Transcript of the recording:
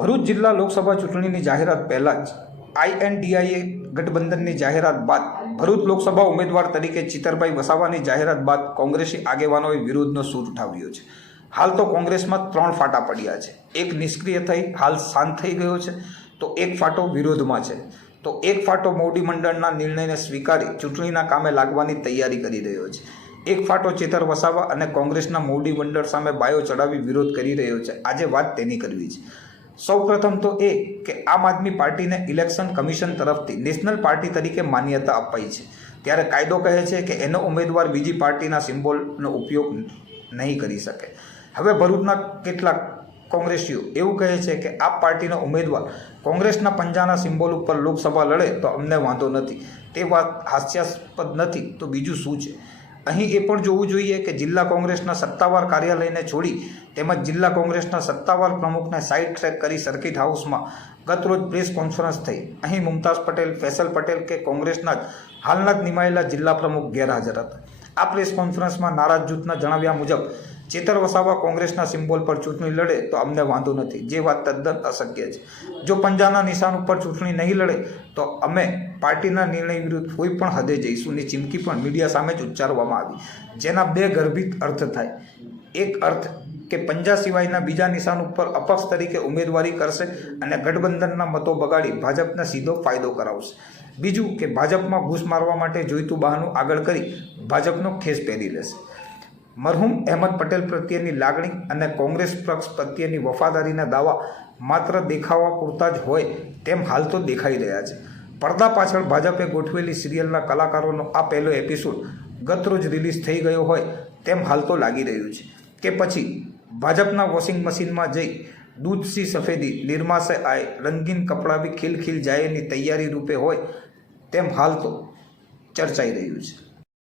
ભરૂચ જિલ્લા લોકસભા ચૂંટણીની જાહેરાત પહેલાં જ આઈએનડીઆઈએ ગઠબંધનની જાહેરાત બાદ ભરૂચ લોકસભા ઉમેદવાર તરીકે ચિતરભાઈ વસાવાની જાહેરાત બાદ કોંગ્રેસી આગેવાનોએ વિરોધનો સૂર ઉઠાવ્યો છે. હાલ તો કોંગ્રેસમાં ત્રણ ફાટા પડ્યા છે. એક નિષ્ક્રિય થઈ, હાલ શાંત થઈ ગયો છે. તો એક ફાટો વિરોધમાં છે. તો એક ફાટો મોવડી મંડળના નિર્ણયને સ્વીકારી ચૂંટણીના કામે લાગવાની તૈયારી કરી રહ્યો છે. એક ફાટો ચેતર વસાવા અને કોંગ્રેસના મોવડી મંડળ સામે બાયો ચડાવી વિરોધ કરી રહ્યો છે. આજે વાત તેની કરવી છે. સૌપ્રથમ તો એ કે આમ આદમી પાર્ટીને ઇલેક્શન કમિશન તરફથી નેશનલ પાર્ટી તરીકે માન્યતા અપાઈ છે. ત્યારે કાયદો કહે છે કે એનો ઉમેદવાર બીજી પાર્ટીના સિમ્બોલનો ઉપયોગ નહીં કરી શકે. હવે ભરૂચના કેટલાક કોંગ્રેસીઓ એવું કહે છે કે આ પાર્ટીનો ઉમેદવાર કોંગ્રેસના પંજાના સિમ્બોલ ઉપર લોકસભા લડે તો અમને વાંધો નથી. તે વાત હાસ્યાસ્પદ નથી, તો બીજું શું છે? અહીં એ પણ જોવું જોઈએ કે જિલ્લા કોંગ્રેસના સત્તાવાર કાર્યાલયને છોડી તેમજ જિલ્લા કોંગ્રેસના સત્તાવાર પ્રમુખને સાઇડ ટ્રેક કરી સર્કિટ હાઉસમાં ગતરોજ પ્રેસ કોન્ફરન્સ થઈ. અહીં મુમતાઝ પટેલ, ફેસલ પટેલ કે કોંગ્રેસના જ હાલના જ નિમાયેલા જિલ્લા પ્રમુખ ગેરહાજર હતા. આ પ્રેસ કોન્ફરન્સમાં નારાજ જૂથના જણાવ્યા મુજબ ચેતર વસાવા કોંગ્રેસના સિમ્બોલ પર ચૂંટણી લડે તો અમને વાંધો નથી. જે વાત તદ્દન અશક્ય છે. જો પંજાના નિશાન ઉપર ચૂંટણી નહીં લડે તો અમે પાર્ટીના નિર્ણય વિરુદ્ધ કોઈ પણ હદે જઈશુંની ચીમકી પણ મીડિયા સામે જ ઉચ્ચારવામાં આવી. જેના બે ગર્ભિત અર્થ થાય. એક અર્થ કે પંજા સિવાયના બીજા નિશાન ઉપર અપક્ષ તરીકે ઉમેદવારી કરશે અને ગઠબંધનના મતો બગાડી ભાજપને સીધો ફાયદો કરાવશે. બીજું કે ભાજપમાં ઘૂસ મારવા માટે જોઈતું બહાનું આગળ કરી ભાજપનો ખેસ પહેરી લેશે. મરહુમ અહેમદ પટેલ પ્રત્યેની લાગણી અને કોંગ્રેસ પક્ષ પ્રત્યેની વફાદારીના દાવા માત્ર દેખાવા પૂરતા જ હોય તેમ હાલ તો દેખાઈ રહ્યા છે. પડદા પાછળ ભાજપે ગોઠવેલી સિરિયલના કલાકારોનો આ પહેલો એપિસોડ ગતરોજ રિલીઝ થઈ ગયો હોય તેમ હાલ તો લાગી રહ્યું છે કે પછી ભાજપના વોશિંગ મશીનમાં જઈ દૂધ સી સફેદી નિર્માશે આય રંગીન કપડાં બી ખીલ ખીલ જાયની તૈયારી રૂપે હોય તેમ હાલ તો ચર્ચાઈ રહ્યું છે.